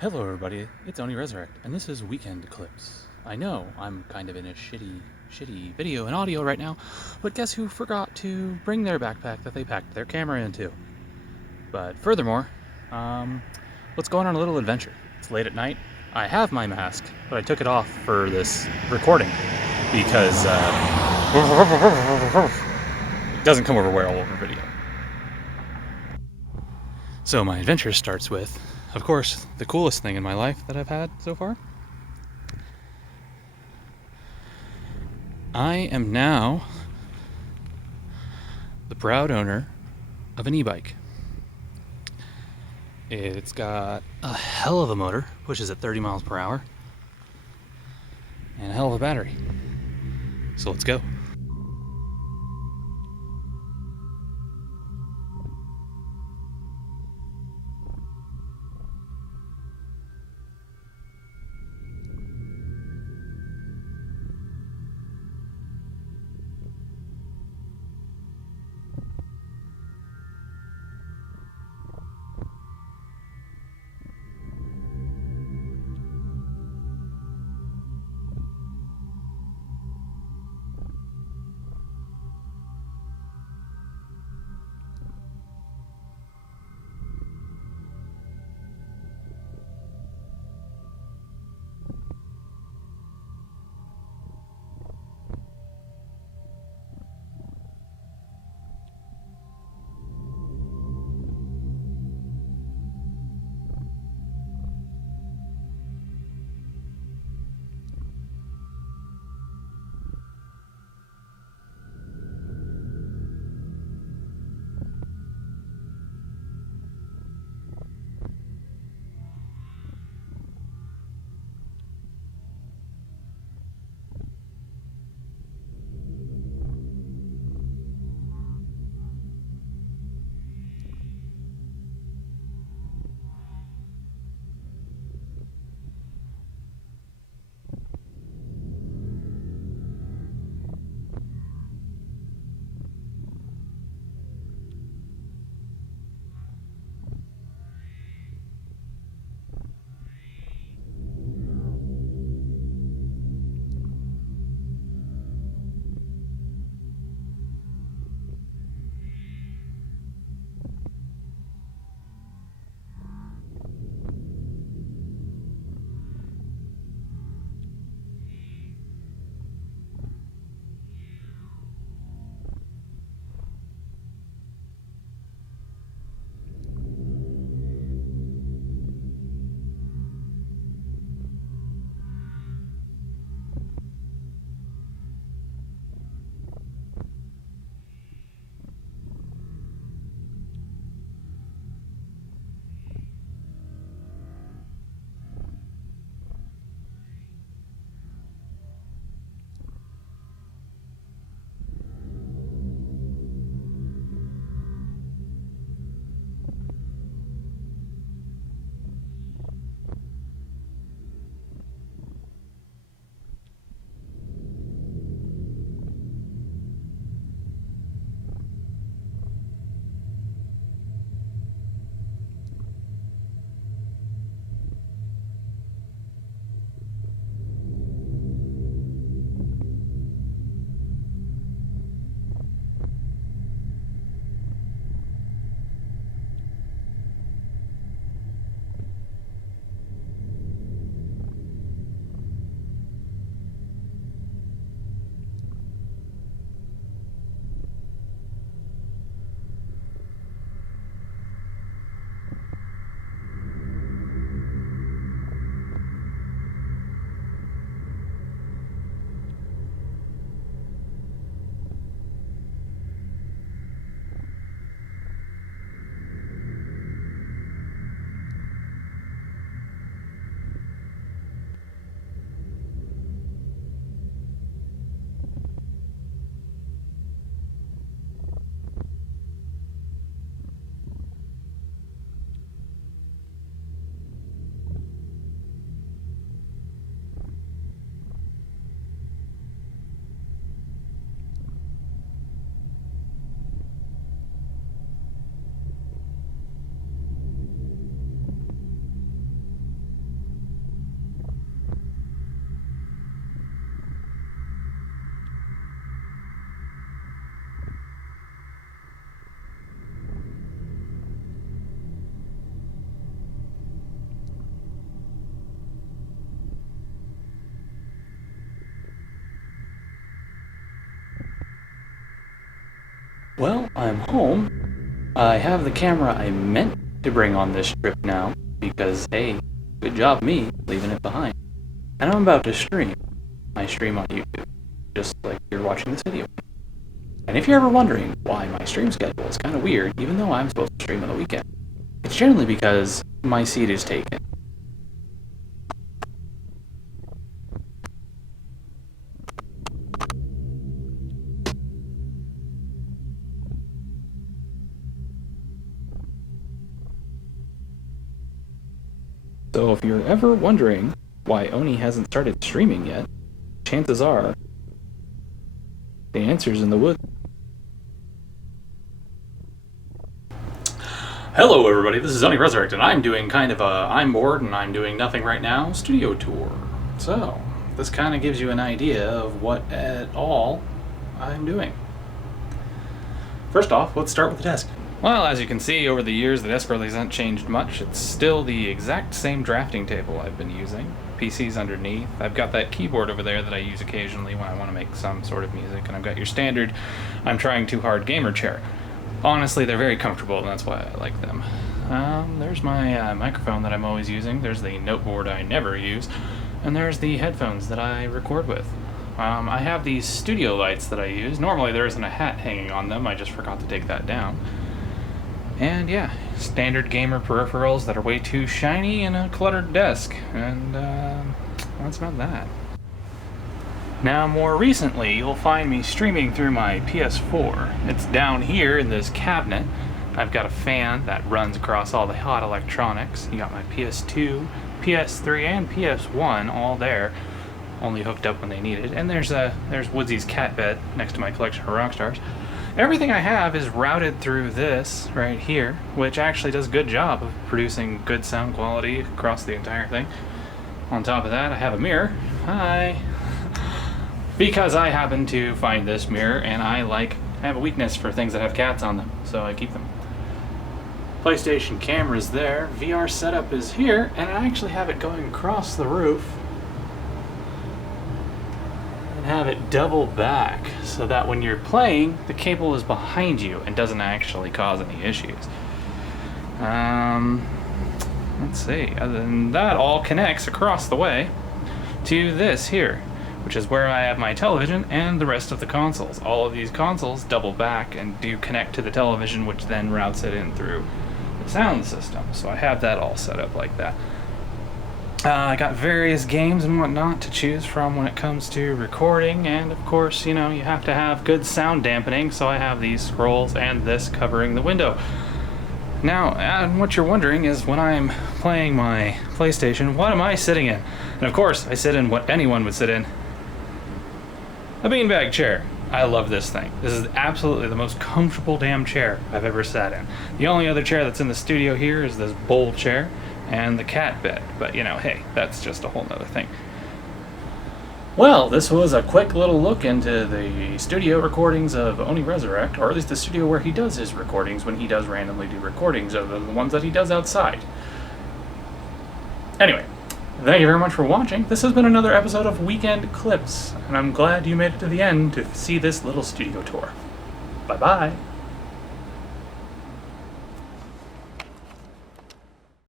Hello everybody, it's Oniresurrect, and this is Weekend Clips. I know I'm kind of in a shitty video and audio right now, but guess who forgot to bring their backpack that they packed their camera into? But furthermore, let's go on a little adventure. It's late at night. I have my mask, but I took it off for this recording because it doesn't come over well over video. So my adventure starts with, of course, the coolest thing in my life that I've had so far. I am now the proud owner of an e-bike. It's got a hell of a motor, pushes at 30 miles per hour, and a hell of a battery. So let's go. Well, I'm home. I have the camera I meant to bring on this trip now, because hey, good job me leaving it behind. And I'm about to stream. I stream on YouTube, just like you're watching this video. And if you're ever wondering why my stream schedule is kind of weird, even though I'm supposed to stream on the weekend, it's generally because my seat is taken. So if you're ever wondering why Oni hasn't started streaming yet, chances are the answer's in the woods. Hello everybody, this is Oniresurrect, and I'm doing kind of a I'm bored and I'm doing nothing right now studio tour. So, this kind of gives you an idea of what at all I'm doing. First off, let's start with the desk. Well, as you can see, over the years, the desk really hasn't changed much. It's still the exact same drafting table I've been using. PC's underneath. I've got that keyboard over there that I use occasionally when I want to make some sort of music, and I've got your standard I'm trying too hard gamer chair. Honestly, they're very comfortable, and that's why I like them. There's my microphone that I'm always using. There's the noteboard I never use, and there's the headphones that I record with. I have these studio lights that I use. Normally there isn't a hat hanging on them. I just forgot to take that down. And yeah, standard gamer peripherals that are way too shiny and a cluttered desk. And that's about that. Now, more recently, you'll find me streaming through my PS4. It's down here in this cabinet. I've got a fan that runs across all the hot electronics. You got my PS2, PS3, and PS1 all there, only hooked up when they need it. And there's Woodsy's cat bed next to my collection of Rockstars. Everything I have is routed through this right here, which actually does a good job of producing good sound quality across the entire thing. On top of that, I have a mirror. Hi! Because I happen to find this mirror, and I have a weakness for things that have cats on them, so I keep them. PlayStation camera's there, VR setup is here, and I actually have it going across the roof. Have it double back so that when you're playing, the cable is behind you and doesn't actually cause any issues. Let's see. Other than that, all connects across the way to this here, which is where I have my television and the rest of the consoles. All of these consoles double back and do connect to the television, which then routes it in through the sound system. So I have that all set up like that. I got various games and whatnot to choose from when it comes to recording, and of course, you know, you have to have good sound dampening, so I have these scrolls and this covering the window. Now, what you're wondering is, when I'm playing my PlayStation, what am I sitting in? And of course, I sit in what anyone would sit in. A beanbag chair. I love this thing. This is absolutely the most comfortable damn chair I've ever sat in. The only other chair that's in the studio here is this bowl chair and the cat bed, but you know, hey, that's just a whole nother thing. Well, this was a quick little look into the studio recordings of Oniresurrect, or at least the studio where he does his recordings when he does randomly do recordings other than the ones that he does outside. Anyway, thank you very much for watching. This has been another episode of Weekend Clips, and I'm glad you made it to the end to see this little studio tour. Bye-bye.